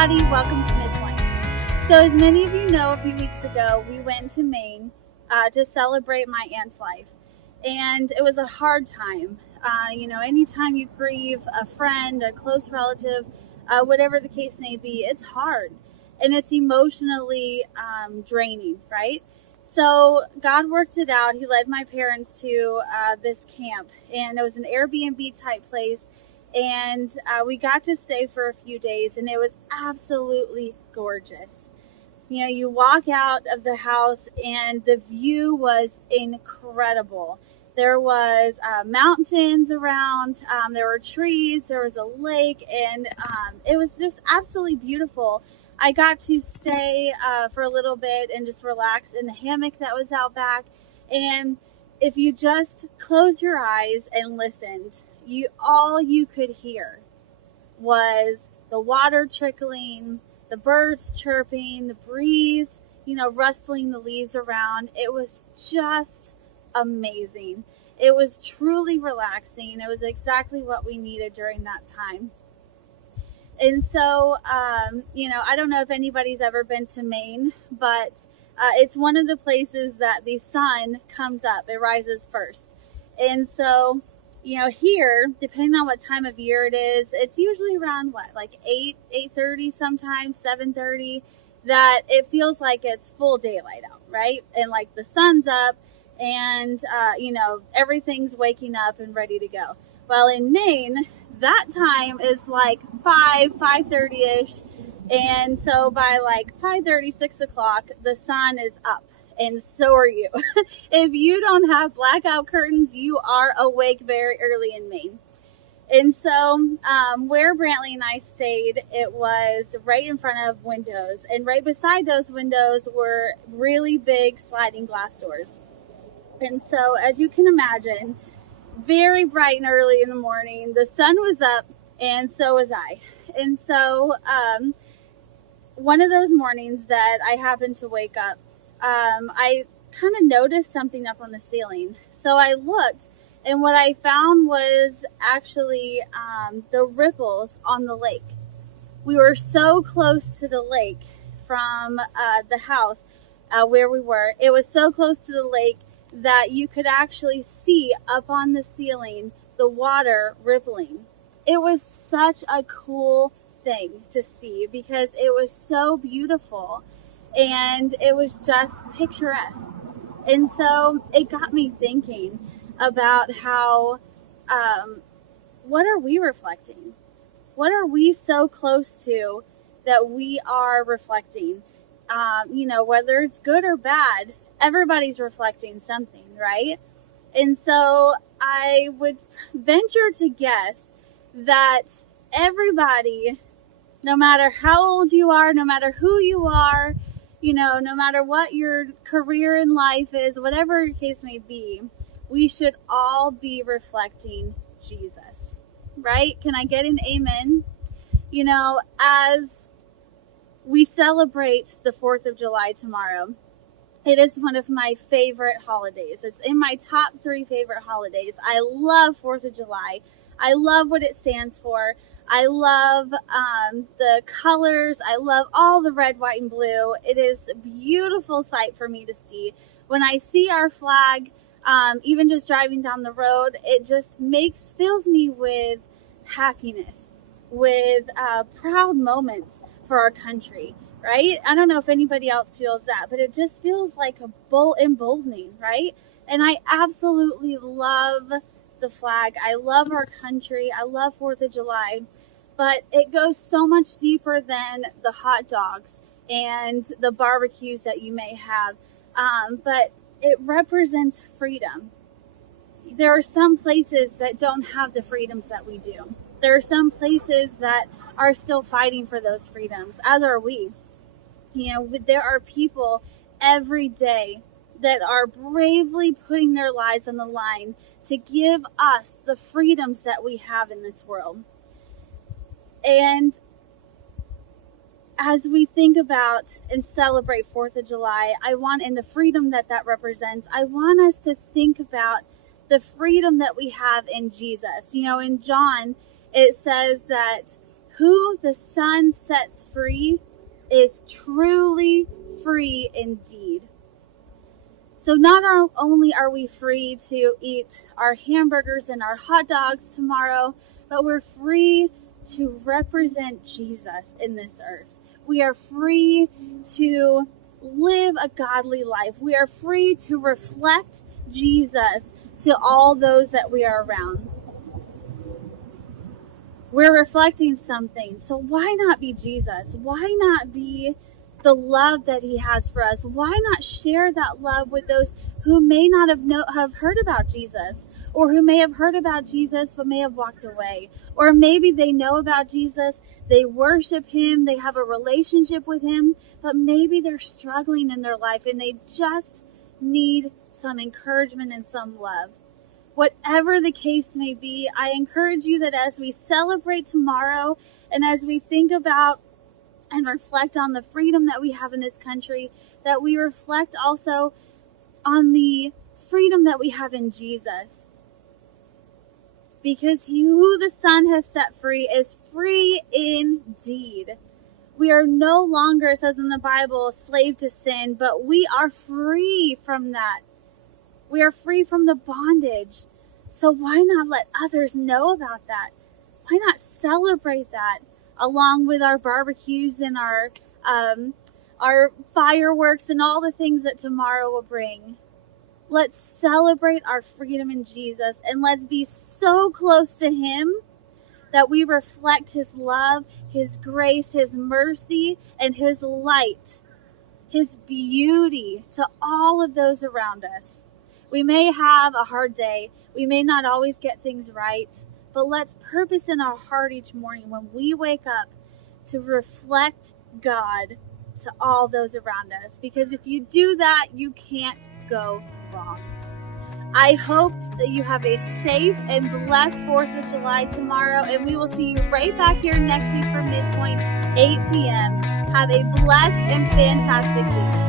everybody, welcome to Midpoint. So as many of you know, a few weeks ago, we went to Maine to celebrate my aunt's life. And it was a hard time. Anytime you grieve a friend, a close relative, whatever the case may be, it's hard. And it's emotionally draining, right? So God worked it out. He led my parents to this camp. And it was an Airbnb type place. And we got to stay for a few days, and it was absolutely gorgeous. You know, you walk out of the house, and the view was incredible. There was mountains around, there were trees, there was a lake, and it was just absolutely beautiful. I got to stay for a little bit and just relax in the hammock that was out back. And if you just close your eyes and listened, all you could hear was the water trickling, the birds chirping, the breeze, rustling the leaves around. It was just amazing. It was truly relaxing. It was exactly what we needed during that time. And so, I don't know if anybody's ever been to Maine, but it's one of the places that the sun comes up. It rises first. And so, here, depending on what time of year it is, it's usually around 8:30 sometimes, 7:30, that it feels like it's full daylight out, right? And like the sun's up and, everything's waking up and ready to go. Well, in Maine, that time is like 5:30-ish. And so by like 5:30, 6 o'clock, the sun is up. And so are you. If you don't have blackout curtains, you are awake very early in Maine. And so where Brantley and I stayed, it was right in front of windows. And right beside those windows were really big sliding glass doors. And so as you can imagine, very bright and early in the morning, the sun was up and so was I. And so one of those mornings that I happened to wake up, I kind of noticed something up on the ceiling. So I looked, and what I found was actually the ripples on the lake. We were so close to the lake from the house where we were. It was so close to the lake that you could actually see up on the ceiling the water rippling. It was such a cool thing to see because it was so beautiful. And it was just picturesque. And so it got me thinking about how, what are we reflecting? What are we so close to that we are reflecting? Whether it's good or bad, everybody's reflecting something, right? And so I would venture to guess that everybody, no matter how old you are, no matter who you are, no matter what your career in life is, whatever your case may be, we should all be reflecting Jesus, right? Can I get an amen? As we celebrate the 4th of July tomorrow, it is one of my favorite holidays. It's in my top 3 favorite holidays. I love 4th of July. I love what it stands for. I love the colors. I love all the red, white, and blue. It is a beautiful sight for me to see. When I see our flag, even just driving down the road, it just fills me with happiness, with proud moments for our country, right? I don't know if anybody else feels that, but it just feels like emboldening, right? And I absolutely love the flag. I love our country. I love 4th of July. But it goes so much deeper than the hot dogs and the barbecues that you may have. But it represents freedom. There are some places that don't have the freedoms that we do. There are some places that are still fighting for those freedoms, as are we. There are people every day that are bravely putting their lives on the line to give us the freedoms that we have in this world. And as we think about and celebrate 4th of July, in the freedom that represents, I want us to think about the freedom that we have in Jesus. In John, it says that Who the Son sets free is truly free indeed. So not only are we free to eat our hamburgers and our hot dogs tomorrow, but we're free to represent Jesus in this earth. We are free to live a godly life. We are free to reflect Jesus to all those that we are around. We're reflecting something. So why not be Jesus? Why not be the love that he has for us? Why not share that love with those who may not have heard about Jesus, or who may have heard about Jesus but may have walked away? Or maybe they know about Jesus, they worship him, they have a relationship with him, but maybe they're struggling in their life and they just need some encouragement and some love. Whatever the case may be, I encourage you that as we celebrate tomorrow and as we think about and reflect on the freedom that we have in this country, that we reflect also on the freedom that we have in Jesus. Because he who the Son has set free is free indeed. We are no longer, it says in the Bible, slave to sin, but we are free from that. We are free from the bondage. So why not let others know about that? Why not celebrate that along with our barbecues and our fireworks and all the things that tomorrow will bring? Let's celebrate our freedom in Jesus, and let's be so close to him that we reflect his love, his grace, his mercy, and his light, his beauty to all of those around us. We may have a hard day. We may not always get things right, but let's purpose in our heart each morning when we wake up to reflect God to all those around us. Because if you do that, you can't go wrong. I hope that you have a safe and blessed 4th of July tomorrow, and we will see you right back here next week for Midpoint, 8 p.m. Have a blessed and fantastic week.